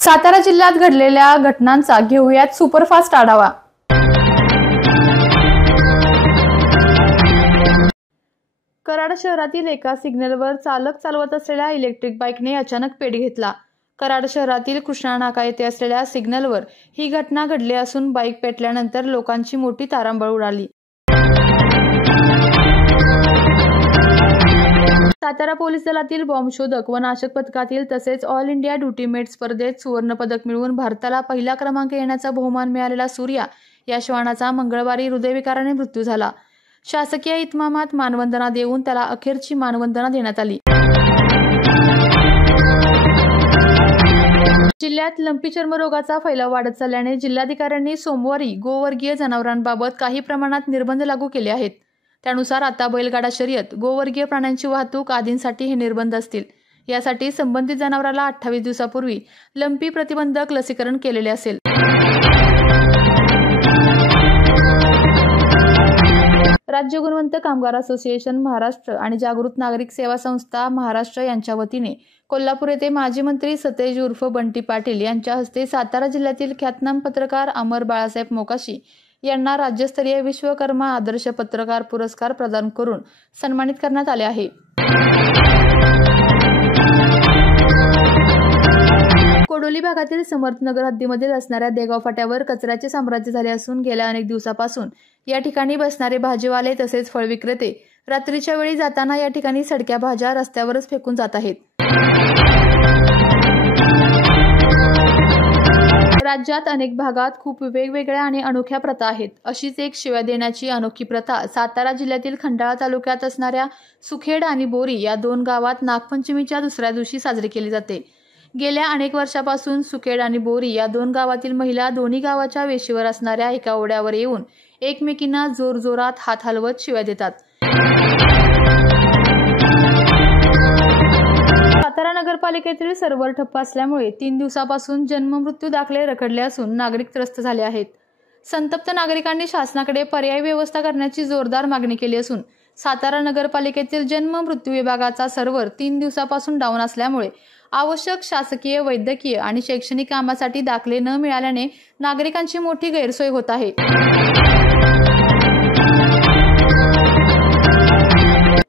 सातारा जिल्ह्यात घडलेल्या घटनांचा घेऊयात सुपरफास्ट आढावा। कराड शहरातील एका सिग्नलवर चालक चालवत असलेल्या इलेक्ट्रिक बाईकने अचानक पेट घेतला। कराड शहरातील कृष्णा नाका येथे असलेल्या सिग्नलवर ही घटना घडली असून बाईक पेटल्यानंतर लोकांची मोठी तारांबळ उडाली। सातारा पोलीस दलातील बॉम्ब शोधक व नाशक पथकातील तसेच ऑल इंडिया ड्युटीमेट स्पर्धेत सुवर्ण पदक मिळवून भारताला पहिला क्रमांक येण्याचा बहुमान मिळालेला सूर्या या श्वानाचा मंगळवारी हृदयविकाराने मृत्यू झाला। शासकीय इतमामात मानवंदना देऊन त्याला अखेरची मानवंदना देण्यात आली। जिल्ह्यात लंपी चर्मरोगाचा फैलाव वाढत चालल्याने जिल्हाधिकाऱ्यांनी सोमवारी गोवर्गीय जनावरांबाबत काही प्रमाणात निर्बंध लागू केले आहेत। त्यानुसार आता बैलगाडा शर्यत, गोवर्गीय प्राण्यांची वाहतूक आदींसाठी हे निर्बंध असतील। यासाठी संबंधित जनावराला 28 दिवसापूर्वी लंपी प्रतिबंधक लसीकरण केलेले असेल। राज्य गुणवंत कामगार असोसिएशन महाराष्ट्र आणि जागृत नागरिक सेवा संस्था महाराष्ट्र यांच्या वतीने कोल्हापूर येथे माजी मंत्री सतेज उर्फ बंटी पाटील यांच्या हस्ते सातारा जिल्ह्यातील ख्यातनाम पत्रकार अमर बाळासाहेब मोकाशी यांना राज्यस्तरीय विश्वकर्मा आदर्श पत्रकार पुरस्कार प्रदान करून सन्मानित करण्यात आले आहे। कोडोली भागातील समर्थनगर हद्दीमध्ये असणाऱ्या देगाव फाट्यावर कचऱ्याचे साम्राज्य झाले असून गेल्या अनेक दिवसापासून या ठिकाणी बसणारे भाजीवाले तसेच फळ विक्रेते रात्रीच्या वेळी जाताना या ठिकाणी सडक्या भाज्या रस्त्यावरच फेकून जात आहेत। राज्यात अनेक भागात खूप वेगवेगळ्या आणि अनोख्या प्रथा आहेत। अशीच एक शिव्या देण्याची अनोखी प्रथा सातारा जिल्ह्यातील खंडाळा तालुक्यात असणाऱ्या सुखेड आणि बोरी या दोन गावात नागपंचमीच्या दुसऱ्या दिवशी साजरी केली जाते। गेल्या अनेक वर्षापासून सुखेड आणि बोरी या दोन गावातील महिला दोन्ही गावाच्या वेशीवर असणाऱ्या एका ओढ्यावर येऊन एकमेकींना जोरजोरात हात हलवत शिव्या देतात। सातारा नगरपालिकेतील सर्व्हर ठप्प असल्यामुळे 3 दिवसापासून जन्ममृत्यू दाखले रखडले असून नागरिक त्रस्त झाले आहेत। संतप्त नागरिकांनी शासनाकडे पर्यायी व्यवस्था करण्याची जोरदार मागणी केली असून सातारा नगरपालिकेतील जन्म मृत्यू विभागाचा सर्व्हर 3 दिवसापासून डाऊन असल्यामुळे आवश्यक शासकीय, वैद्यकीय आणि शैक्षणिक कामासाठी दाखले न मिळाल्याने नागरिकांची मोठी गैरसोय होत आहे।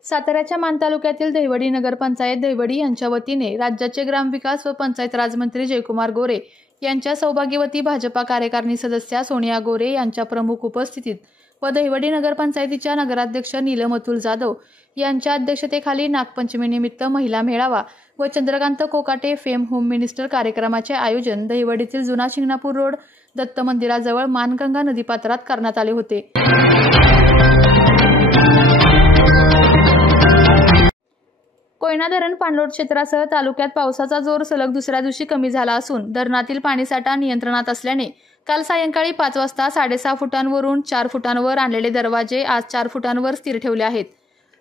साताऱ्याच्या मान तालुक्यातील दहिवडी नगरपंचायत दहिवडी यांच्या वतीने राज्याचे ग्रामविकास व पंचायत राज मंत्री जयकुमार गोरे यांच्या सौभाग्यवती भाजपा कार्यकारिणी सदस्या सोनिया गोरे यांच्या प्रमुख उपस्थितीत व दहिवडी नगरपंचायतीच्या नगराध्यक्ष नीलम अतुल जाधव यांच्या अध्यक्षतेखाली नागपंचमीनिमित्त महिला मेळावा व Chandrakant Kokate fame home minister कार्यक्रमाचे आयोजन दहिवडीतील जुना शिंगणापूर रोड दत्त मंदिराजवळ मानगंगा नदीपात्रात करण्यात आले होते। कोयना धरण पाणलोट क्षेत्रासह तालुक्यात पावसाचा जोर सलग दुसऱ्या दिवशी कमी झाला असून धरणातील पाणीसाठा नियंत्रणात असल्याने काल सायंकाळी 5 वाजता 6.5 फुटांवरून 4 फुटांवर आणलेले दरवाजे आज 4 फुटांवर स्थिर ठेवले आहेत।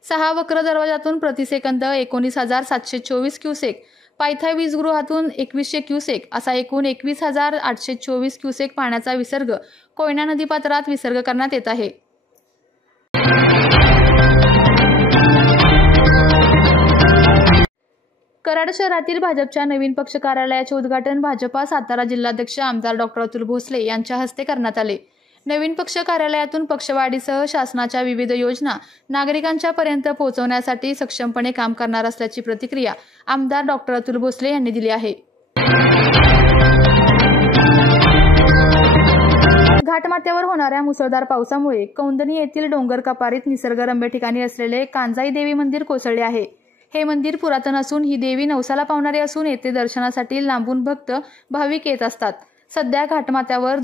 6 वक्र दरवाजातून प्रतिसेकंद 19,724 क्युसेक, पायथा वीजगृहातून 2100 क्युसेक असा एकूण 21,824 क्युसेक पाण्याचा विसर्ग कोयना नदीपात्रात विसर्ग करण्यात येत आहे। कराड शहरातील भाजपच्या नवीन पक्ष कार्यालयाचे उद्घाटन भाजपा सातारा जिल्हाध्यक्ष आमदार डॉक्टर अतुल भोसले यांच्या हस्ते करण्यात आले। नवीन पक्ष कार्यालयातून पक्षवाढीसह शासनाच्या विविध योजना नागरिकांच्या पर्यंत पोहोचवण्यासाठी सक्षमपणे काम करणार असल्याची प्रतिक्रिया आमदार डॉक्टर अतुल भोसले यांनी दिली आहे। घाटमाथ्यावर होणाऱ्या मुसळधार पावसामुळे कौंदणी येथील डोंगर कपारीत निसर्गरम्य ठिकाणी असलेले कांजाई देवी मंदिर कोसळले आहे। हे मंदिर पुरातन असून ही देवी नवसाला पावणारी असून येथे दर्शनासाठी लांबून भक्त भाविक येत असतात। सध्या घाटमाथ्यावर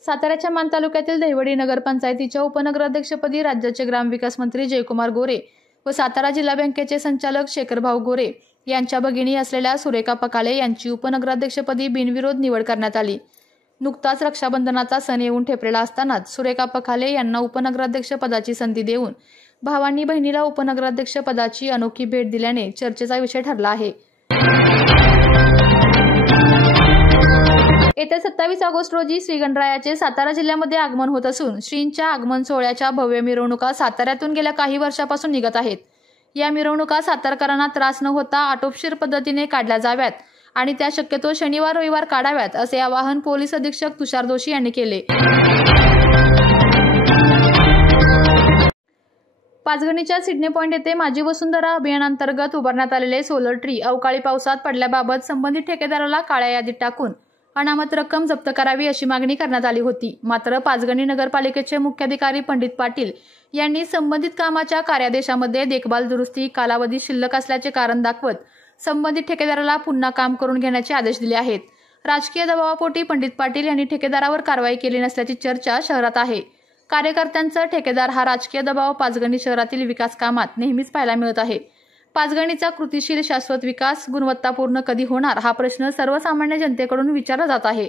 साताऱ्याच्या मान तालुक्यातील दहिवडी नगरपंचायतीच्या उपनगराध्यक्षपदी राज्याचे ग्रामविकास मंत्री जयकुमार गोरे व सातारा जिल्हा बँकेचे संचालक शेखरभाऊ गोरे यांच्या भगिनी असलेल्या सुरेखा पकाले यांची उपनगराध्यक्षपदी बिनविरोध निवड करण्यात आली। नुकताच रक्षाबंधनाचा सण येऊन ठेपलेला असतानाच सुरेखा पकाले यांना उपनगराध्यक्ष पदाची संधी देऊन भावांनी बहिणीला उपनगराध्यक्ष पदाची अनोखी भेट दिल्याने चर्चेचा विषय ठरला आहे। येत्या 27 ऑगस्ट रोजी श्री गणरायाचे सातारा जिल्ह्यामध्ये आगमन होत असून श्रींच्या आगमन सोहळ्याच्या भव्य मिरवणुका साताऱ्यातून गेल्या काही वर्षापासून निघत आहेत। या मिरवणुका सातारकरांना त्रास न होता आटोपशीर पद्धतीने काढल्या जाव्यात आणि त्या शक्यतो शनिवार रविवार काढाव्यात असे आवाहन पोलीस अधीक्षक तुषार दोशी यांनी केले। पाचगणीच्या सिडनी पॉइंट येथे माझी वसुंधरा अभियानांतर्गत उभारण्यात आलेले सोलर ट्री अवकाळी पावसात पडल्याबाबत संबंधित ठेकेदाराला काळ्या यादीत टाकून अनामत रक्कम जप्त करावी अशी मागणी करण्यात आली होती। मात्र पाचगणी नगरपालिकेचे मुख्याधिकारी पंडित पाटील यांनी संबंधित कामाच्या कार्यादेशामध्ये देखभाल दुरुस्ती कालावधी शिल्लक असल्याचे कारण दाखवत संबंधित ठेकेदाराला पुन्हा काम करून घेण्याचे आदेश दिले आहेत। राजकीय दबावापोटी पंडित पाटील यांनी ठेकेदारावर कारवाई केली नसल्याची चर्चा शहरात आहे। कार्यकर्त्यांचा ठेकेदार हा राजकीय दबाव पाचगणी शहरातील विकास कामात नेहमीच पाहायला मिळत आहे। पाचगणीचा कृतीशील शाश्वत विकास गुणवत्तापूर्ण कधी होणार हा प्रश्न सर्वसामान्य जनतेकडून विचारला जात आहे।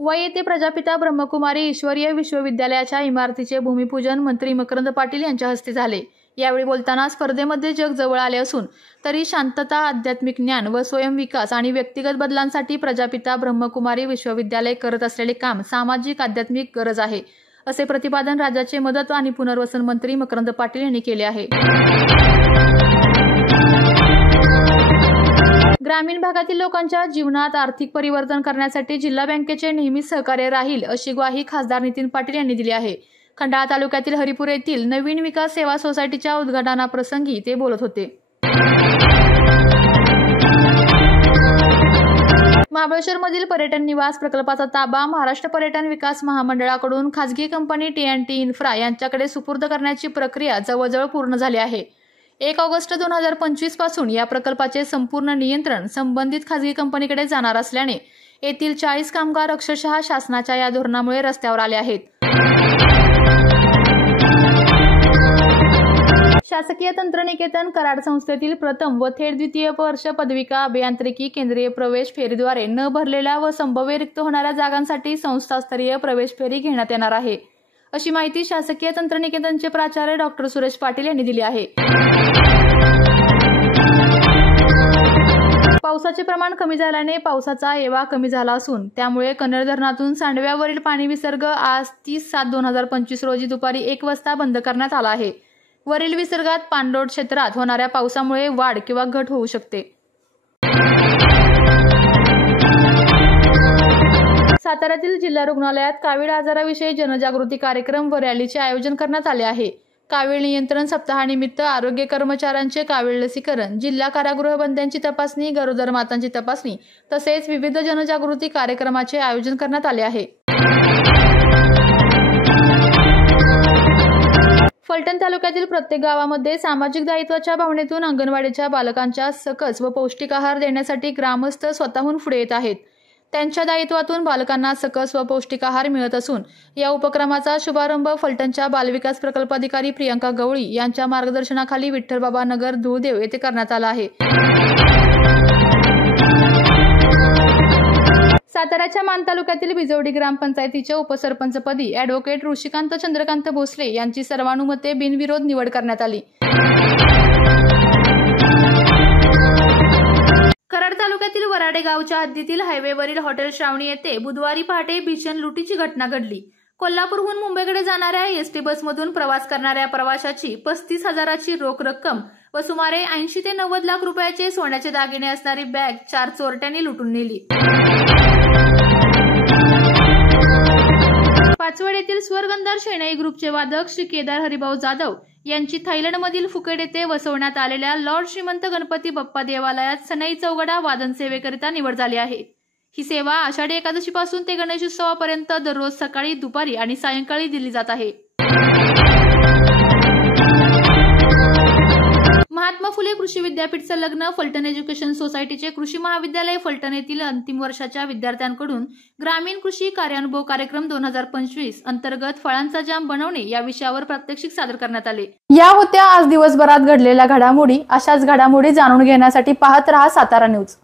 वै येथे प्रजापिता ब्रह्मकुमारी ईश्वरीय विश्वविद्यालयाच्या इमारतीचे भूमिपूजन मंत्री मकरंद पाटील यांच्या हस्ते झाले। यावेळी बोलताना स्पर्धेमध्ये जग जवळ आले असून तरी शांतता आध्यात्मिक ज्ञान व स्वयंविकास आणि व्यक्तिगत बदलांसाठी प्रजापिता ब्रह्मकुमारी विश्वविद्यालय करत असलेले काम सामाजिक आध्यात्मिक गरज आहे असे प्रतिपादन राज्याचे मदत आणि पुनर्वसन मंत्री मकरंद पाटील यांनी केले आहे। ग्रामीण भागातील लोकांच्या जीवनात आर्थिक परिवर्तन करण्यासाठी जिल्हा बँकेचे नेहमीच सहकार्य राहील अशी ग्वाही खासदार नितीन पाटील यांनी दिली आहे। खंडाळा तालुक्यातील हरिपूर येथील नवीन विकास सेवा सोसायटीच्या उद्घाटनाप्रसंगी ते बोलत होते। महाबळेश्वरमधील पर्यटन निवास प्रकल्पाचा ताबा महाराष्ट्र पर्यटन विकास महामंडळाकडून खासगी कंपनी TNT इन्फ्रा यांच्याकडे सुपूर्द करण्याची प्रक्रिया जवळजवळ पूर्ण झाली आहे। 1 ऑगस्ट 2025 पासून या प्रकल्पाचे संपूर्ण नियंत्रण संबंधित खासगी कंपनीकडे जाणार असल्याने येथील 40 कामगार अक्षरशः शासनाच्या या धोरणामुळे रस्त्यावर आले आहेत। शासकीय तंत्रनिकेतन कराड संस्थेतील प्रथम व थेट द्वितीय वर्ष पदविका अभियांत्रिकी केंद्रीय प्रवेश फेरीद्वारे न भरलेल्या व संभाव्य रिक्त होणाऱ्या जागांसाठी संस्थास्तरीय प्रवेश फेरी घेण्यात येणार आहे अशी माहिती शासकीय तंत्रनिकेतनचे प्राचार्य डॉक्टर सुरेश पाटील यांनी दिली आहे। पावसाचे प्रमाण कमी झाल्याने पावसाचा येवा कमी झाला असून त्यामुळे कन्नड धरणातून सांडव्यावरील पाणी विसर्ग आज 30/7/2025 रोजी दुपारी 1 वाजता बंद करण्यात आला आहे। वरील विसर्गात पाणलोट क्षेत्रात होणाऱ्या पावसामुळे वाढ किंवा घट होऊ शकते। साताऱ्यातील जिल्हा रुग्णालयात कावीळ आजाराविषयी जनजागृती कार्यक्रम व रॅलीचे आयोजन करण्यात आले आहे। कावीळ नियंत्रण सप्ताहानिमित्त आरोग्य कर्मचाऱ्यांचे कावीळ लसीकरण, जिल्हा कारागृह बंद्यांची तपासणी, गरोदर मातांची तपासणी तसेच विविध जनजागृती कार्यक्रमाचे आयोजन करण्यात आले आहे। फलटण तालुक्यातील प्रत्येक गावामध्ये सामाजिक दायित्वाच्या भावनेतून अंगणवाडीच्या बालकांच्या सकस व पौष्टिक आहार देण्यासाठी ग्रामस्थ स्वतःहून पुढे येत आहेत। त्यांच्या दायित्वातून बालकांना सकस व पौष्टिक आहार मिळत असून या उपक्रमाचा शुभारंभ फलटणच्या बालविकास प्रकल्प अधिकारी प्रियंका गवळी यांच्या मार्गदर्शनाखाली विठ्ठलबाबा नगर धुळदेव येथे करण्यात आला आहे। साताऱ्याच्या मान तालुक्यातील बिजवडी ग्रामपंचायतीच्या उपसरपंचपदी ॲडव्होकेट ऋषिकांत चंद्रकांत भोसले यांची सर्वानुमते बिनविरोध निवड करण्यात आली। कराड तालुक्यातील वराडे गावच्या हद्दीतील हायवेवरील हॉटेल श्रावणी येथे बुधवारी पहाटे भीषण लुटीची घटना घडली। कोल्हापूरहून मुंबईकडे जाणाऱ्या एसटी बसमधून प्रवास करणाऱ्या प्रवाशाची 35,000ची रोख रक्कम व सुमारे 80 ते 90 लाख रुपयाचे सोन्याचे दागिने असणारी बॅग 4 चोरट्यांनी लुटून नेली। पाचवड येथील स्वरगंधार शेणाई ग्रुपचे वादक श्री केदार हरिभाऊ जाधव यांची थायलंडमधील फुकेट येथे वसवण्यात आलेल्या लॉर्ड श्रीमंत गणपती बाप्पा देवालयात सनई चौघडा वादन सेवेकरिता निवड झाली आहे। ही सेवा आषाढी एकादशीपासून ते गणेशोत्सवापर्यंत दररोज सकाळी, दुपारी आणि सायंकाळी दिली जात आहे। महात्मा फुले कृषी विद्यापीठ संलग्न फलटण एज्युकेशन सोसायटीचे कृषी महाविद्यालय फलटण येथील अंतिम वर्षाच्या विद्यार्थ्यांकडून ग्रामीण कृषी कार्यानुभव कार्यक्रम 2025 अंतर्गत फळांचा जाम बनवणे या विषयावर प्रात्यक्षिक सादर करण्यात आले। या होत्या आज दिवसभरात घडलेल्या घडामोडी। अशाच घडामोडी जाणून घेण्यासाठी पाहत रहा सातारा न्यूज।